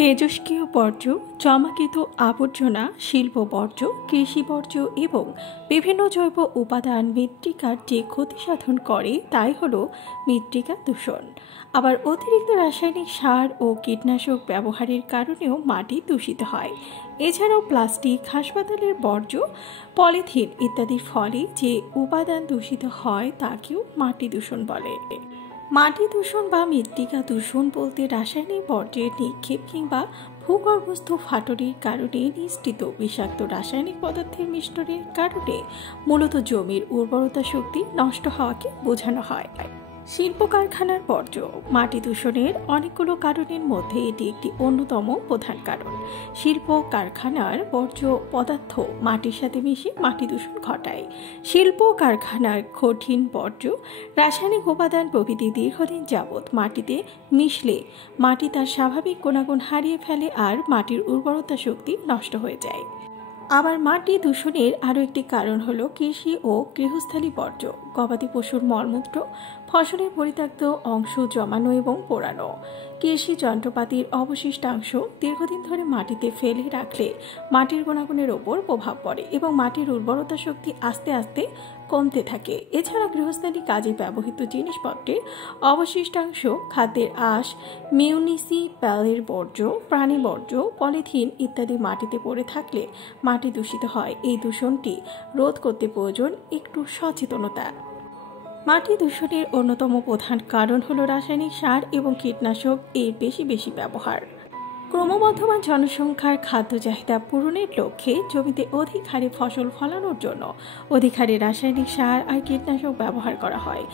তেজস্ক্রিয় বর্জ্য, জমাকৃত আবর্জনা, শিল্প বর্জ্য, কৃষি বর্জ্য এবং বিভিন্ন জৈব উপাদান মৃত্তিকার যে ক্ষতি সাধন করে তাই হলো মৃত্তিকা দূষণ। আবার অতিরিক্ত রাসায়নিক সার ও কীটনাশক ব্যবহারের কারণেও মাটি দূষিত হয়। এছাড়াও প্লাস্টিক, হাসপাতালের বর্জ্য, পলিথিন ইত্যাদির ফলে যে উপাদান দূষিত হয় তাকেও মাটি দূষণ বলে। মাটি দূষণ বা মৃত্তিকা দূষণ বলতে রাসায়নিক বর্জ্যের নিক্ষেপ কিংবা ভূগর্ভস্থ ফাটলের কারণে নিঃসৃত বিষাক্ত রাসায়নিক পদার্থের মিশ্রণের কারণে মূলত জমির উর্বরতা শক্তি নষ্ট হওয়াকে বোঝানো হয়। শিল্প কারখানার বর্জ্য মাটি দূষণের অনেকগুলো কারণের মধ্যে এটি একটি অন্যতম প্রধান কারণ। শিল্প কারখানার বর্জ্য পদার্থ মাটির সাথে মিশে মাটি দূষণ ঘটায়। শিল্প কারখানার কঠিন বর্জ্য, রাসায়নিক উপাদান প্রভৃতি দীর্ঘদিন যাবৎ মাটিতে মিশলে মাটি তার স্বাভাবিক গুণাগুণ হারিয়ে ফেলে আর মাটির উর্বরতা শক্তি নষ্ট হয়ে যায়। আবার মাটি দূষণের আরও একটি কারণ হলো কৃষি ও গৃহস্থালী বর্জ্য, গবাদি পশুর মলমূত্র, ফসলের পরিত্যক্ত অংশ জমানো এবং পোড়ানো। কৃষি যন্ত্রপাতির অবশিষ্টাংশ দীর্ঘদিন ধরে মাটিতে ফেলে রাখলে মাটির গুণাগুণের ওপর প্রভাব পড়ে এবং মাটির উর্বরতা শক্তি আস্তে আস্তে কমতে থাকে। এছাড়া গৃহস্থালী কাজে ব্যবহৃত জিনিসপত্রের অবশিষ্টাংশ, খাদ্যের আঁশ, মিউনিসিপ্যালের বর্জ্য, প্রাণী বর্জ্য, পলিথিন ইত্যাদি মাটিতে পড়ে থাকলে মাটি দূষিত হয়। এই দূষণটি রোধ করতে প্রয়োজন একটু সচেতনতা। মাটি দূষণের অন্যতম প্রধান কারণ হলো রাসায়নিক সার এবং কীটনাশক এর বেশি ব্যবহার। ক্রমবর্ধমান জনসংখ্যার খাদ্য চাহিদা পূরণের লক্ষ্যে জমিতে অধিক হারে ফসল ফলানোর জন্য অধিক হারে রাসায়নিক সার আর কীটনাশক ব্যবহার করা হয়।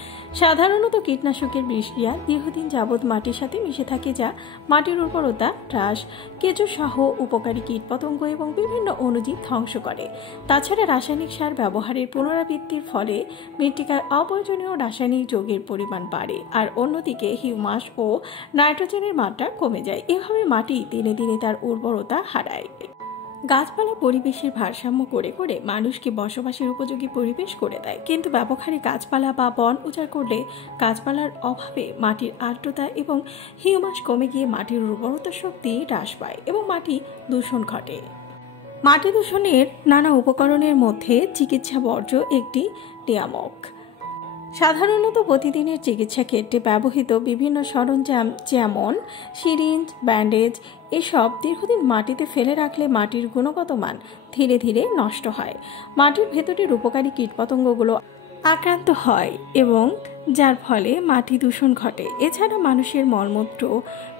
সাধারণত কীটনাশকের বিষক্রিয়া দীর্ঘদিন যাবৎ মাটির সাথে মিশে থাকে, যা মাটির উর্বরতা হ্রাস, কেঁচো সহ উপকারী কীটপতঙ্গ এবং বিভিন্ন অণুজীব ধ্বংস করে। তাছাড়া রাসায়নিক সার ব্যবহারের পুনরাবৃত্তির ফলে মৃত্তিকায় অপ্রয়োজনীয় রাসায়নিক যৌগের পরিমাণ বাড়ে আর অন্যদিকে হিউমাস ও নাইট্রোজেনের মাত্রা কমে যায়। এভাবে মাটি দিনে দিনে তার উর্বরতা হারায়। গাছপালা পরিবেশের ভারসাম্য করে করে মানুষকে বসবাসের উপযোগী পরিবেশ করে দেয়, কিন্তু ব্যাপক হারে গাছপালা বা বন উজাড় করলে গাছপালার অভাবে মাটির আর্দ্রতা এবং হিউমাস কমে গিয়ে মাটির উর্বরতা শক্তি হ্রাস পায় এবং মাটি দূষণ ঘটে। মাটি দূষণের নানা উপকরণের মধ্যে চিকিৎসা বর্জ্য একটি নিয়ামক। সাধারণত প্রতিদিনের চিকিৎসা ক্ষেত্রে ব্যবহৃত বিভিন্ন সরঞ্জাম যেমন সিরিঞ্জ, ব্যান্ডেজ এসব দীর্ঘদিন মাটিতে ফেলে রাখলে মাটির গুণগত মান ধীরে ধীরে নষ্ট হয়। মাটির ভেতরের উপকারী কীটপতঙ্গগুলো আক্রান্ত হয় এবং যার ফলে মাটি দূষণ ঘটে। এছাড়া মানুষের মলমূত্র,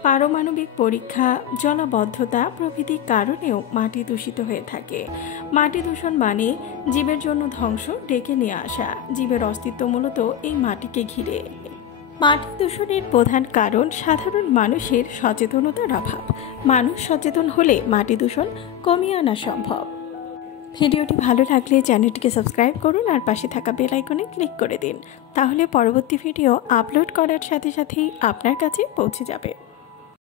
পারমাণবিক পরীক্ষা, জলাবদ্ধতা প্রভৃতি কারণেও মাটি দূষিত হয়ে থাকে। মাটি দূষণ মানে জীবের জন্য ধ্বংস ডেকে নিয়ে আসা। জীবের অস্তিত্ব মূলত এই মাটিকে ঘিরে। মাটি দূষণের প্রধান কারণ সাধারণ মানুষের সচেতনতার অভাব। মানুষ সচেতন হলে মাটি দূষণ কমিয়ে আনা সম্ভব। ভিডিওটি ভালো লাগলে চ্যানেলটিকে সাবস্ক্রাইব করুন আর পাশে থাকা বেল আইকনে ক্লিক করে দিন, তাহলে পরবর্তী ভিডিও আপলোড করার সাথে সাথেই আপনার কাছে পৌঁছে যাবে।